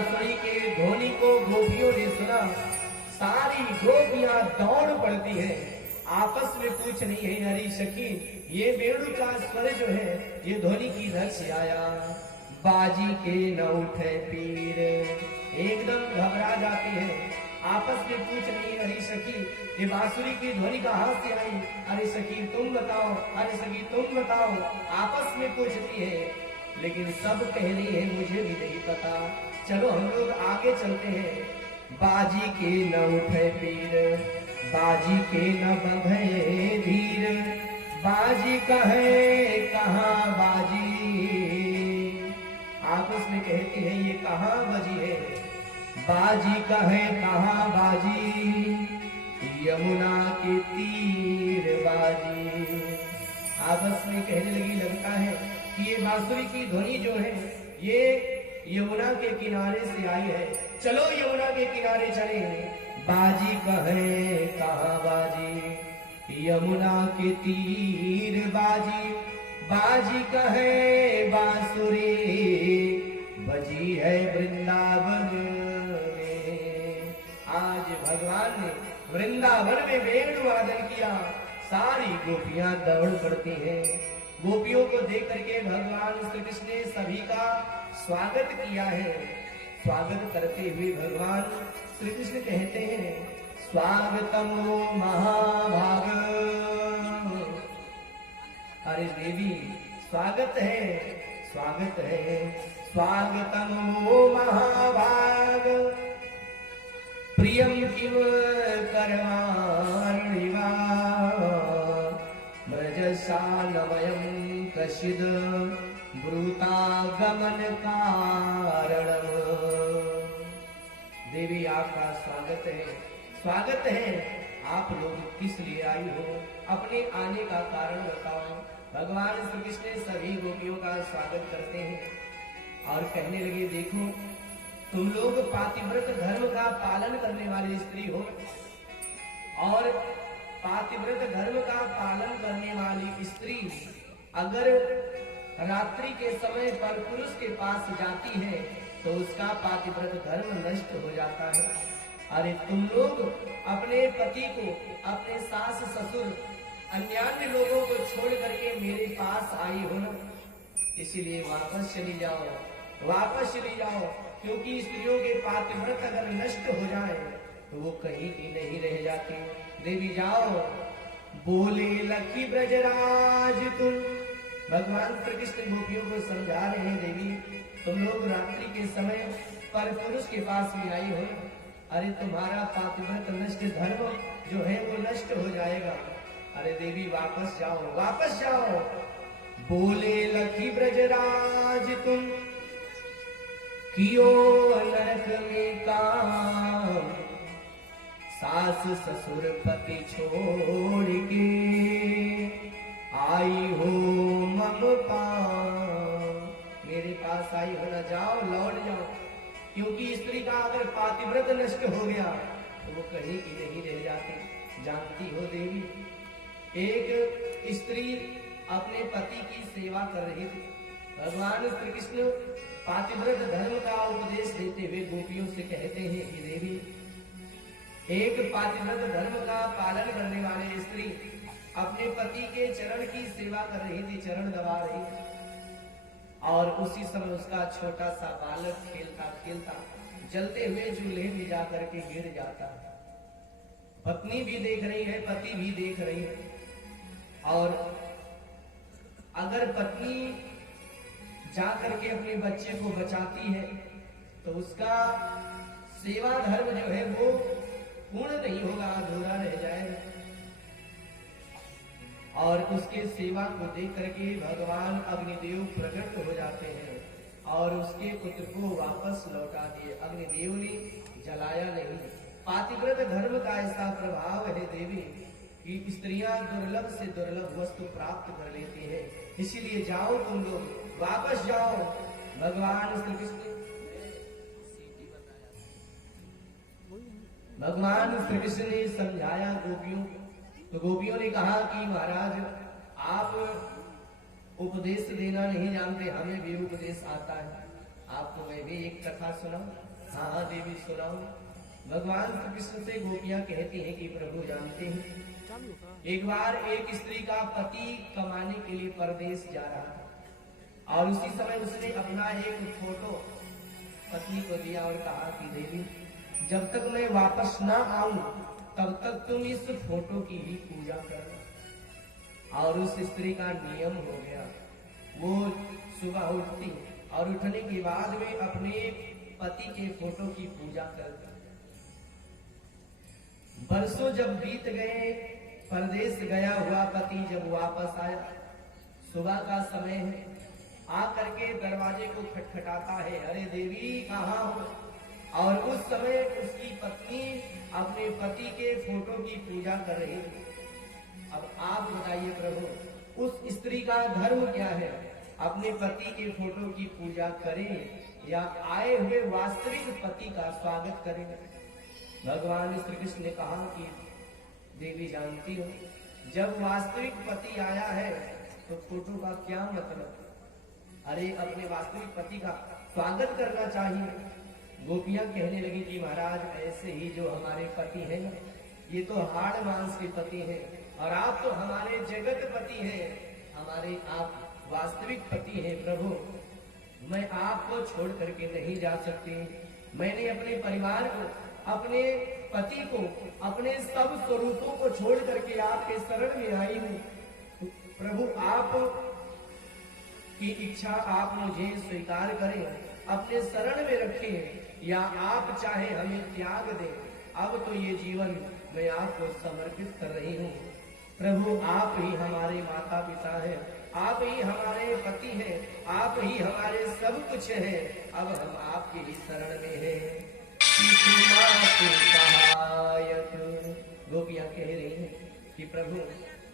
बांसुरी के ध्वनि को गोपियों ने सुना, सारी गोपियां दौड़ पड़ती है, आपस में पूछ रही है, हरी सखी ये वेणु का स्वर जो है ये ध्वनि किधर से आया। बाजी के न उठे पीर, एकदम घबरा जाती है, आपस में पूछ रही है, हरी सखी ये बांसुरी की ध्वनि कहां से आई, अरे सखी तुम बताओ, अरे सखी तुम बताओ, आपस में पूछती है। लेकिन सब कह रही है मुझे भी नहीं पता, चलो हम लोग आगे चलते हैं। बाजी के न उठे पीर, बाजी के न बंधे धीर, बाजी कहे कहाँ बाजी। आपस में कहते हैं ये कहाँ बजी है, बाजी कहे कहाँ बाजी, यमुना के तीर बाजी। आपस में कहने लगी, लगता है कि ये बांसुरी की ध्वनि जो है ये यमुना के किनारे से आई है, चलो यमुना के किनारे चले। बाजी कहे कहाँ बाजी, यमुना के तीर बाजी, बाजी कहे बांसुरी बजी है वृंदावन में। आज भगवान ने वृंदावन में वेणु वादन किया, सारी गोपियां दौड़ पड़ती हैं। गोपियों को देख करके भगवान श्री कृष्ण ने सभी का स्वागत किया है। स्वागत करते हुए भगवान श्री कृष्ण कहते हैं, स्वागतम महाभाग। अरे देवी स्वागत है, स्वागत है, स्वागतम महाभाग, प्रियम किम करवाणिवा, ब्रजशालमयं कशिद ब्रूतागमन कारणम। देवी आपका स्वागत है, स्वागत है, आप लोग किस लिए आई हो, अपने आने का कारण बताओ। भगवान श्री कृष्ण ने सभी गोपियों का स्वागत करते हैं और कहने लगे, देखो तुम लोग पातिव्रत धर्म का पालन करने वाली स्त्री हो, और पातिव्रत धर्म का पालन करने वाली स्त्री अगर रात्रि के समय पर पुरुष के पास जाती है तो उसका पातिव्रत धर्म नष्ट हो जाता है। अरे तुम लोग अपने पति को, अपने सास ससुर अन्य लोगों को छोड़ करके मेरे पास आई हो ना, इसीलिए वापस चली जाओ, वापस चली जाओ, क्योंकि स्त्रियों के पातिव्रत अगर नष्ट हो जाए तो वो कहीं की नहीं रह जाती। देवी जाओ। बोले लखी ब्रजराज तुम, भगवान श्री कृष्ण गोपियों को समझा रहे हैं, देवी तुम लोग रात्रि के समय पर पुरुष के पास भी आई हो, अरे तुम्हारा पातिव्रत नष्ट धर्म जो है वो नष्ट हो जाएगा। अरे देवी वापस जाओ, वापस जाओ। बोले लखी ब्रजराज तुम, कियो नरक में काम, सास ससुर पति छोड़ के आई हो मम पास। मेरे पास आई हो ना, जाओ लौट जाओ, क्योंकि स्त्री का अगर पातिव्रत नष्ट हो गया तो वो कहीं की नहीं रह जाती। जानती हो देवी, एक स्त्री अपने पति की सेवा कर रही थी। भगवान श्री कृष्ण पातिव्रत धर्म का उपदेश देते हुए गोपियों से कहते हैं कि देवी, एक पातिव्रत धर्म का पालन करने वाली स्त्री अपने पति के चरण की सेवा कर रही थी, चरण दबा रही थी, और उसी समय उसका छोटा सा बालक खेलता खेलता जलते हुए चूल्हे में जाकर के गिर जाता है। पत्नी भी देख रही है, पति भी देख रही है, और अगर पत्नी जाकर के अपने बच्चे को बचाती है तो उसका सेवा धर्म जो है वो पूर्ण नहीं होगा, अधूरा रह जाएगा। और उसके सेवा को देख करके भगवान अग्निदेव प्रकट हो जाते हैं और उसके पुत्र को वापस लौटा दिए। अग्निदेव ने जलाया नहीं। पातिव्रत धर्म का ऐसा प्रभाव है देवी कि स्त्रियां दुर्लभ से दुर्लभ वस्तु प्राप्त कर लेती है। इसीलिए जाओ तुम लोग, वापस जाओ। भगवान श्री कृष्ण ने समझाया गोपियों को, तो गोपियों ने कहा कि महाराज आप उपदेश देना नहीं जानते, हमें भी उपदेश आता है, आपको मैं भी एक कथा सुनाऊं। हाँ देवी सुनाओ। भगवान श्री कृष्ण से गोपियां कहती हैं कि प्रभु जानते हैं, एक बार एक स्त्री का पति कमाने के लिए परदेश जा रहा था और उसी समय उसने अपना एक फोटो पत्नी को दिया और कहा कि देवी जब तक मैं वापस ना आऊं तब तक तुम इस फोटो की ही पूजा करना। और उस स्त्री का नियम हो गया, वो सुबह उठती और उठने के बाद में अपने पति के फोटो की पूजा करती। बरसों जब बीत गए, परदेश गया हुआ पति जब वापस आया, सुबह का समय है, आकर के दरवाजे को खटखटाता है, अरे देवी कहाँ हो? और उस समय उसकी पत्नी अपने पति के फोटो की पूजा कर रही थी। अब आप बताइए प्रभु, उस स्त्री का धर्म क्या है? अपने पति के फोटो की पूजा करें या आए हुए वास्तविक पति का स्वागत करें? भगवान श्री कृष्ण ने कहा कि देवी जानती हो, जब वास्तविक पति आया है तो फोटो का क्या मतलब? अरे अपने वास्तविक पति का स्वागत करना चाहिए। गोपियां कहने लगी कि महाराज ऐसे ही जो हमारे पति हैं ना, ये तो हाड़ मांस के पति हैं और आप तो हमारे जगत पति हैं, हमारे आप वास्तविक पति हैं। प्रभु मैं आपको छोड़ करके नहीं जा सकती, मैंने अपने परिवार को, अपने पति को, अपने सब स्वरूपों को छोड़ करके आपके शरण में आई हूँ। प्रभु आप की इच्छा आप मुझे स्वीकार करें, अपने शरण में रखें या आप चाहे हमें त्याग दें। अब तो ये जीवन मैं आपको समर्पित कर रही हूँ। प्रभु आप ही हमारे माता पिता हैं, आप ही हमारे पति हैं, आप ही हमारे सब कुछ हैं। अब हम आपके ही शरण में हैं। सहायक गोपियां कह रही हैं कि प्रभु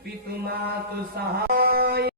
पितु मातु सहाय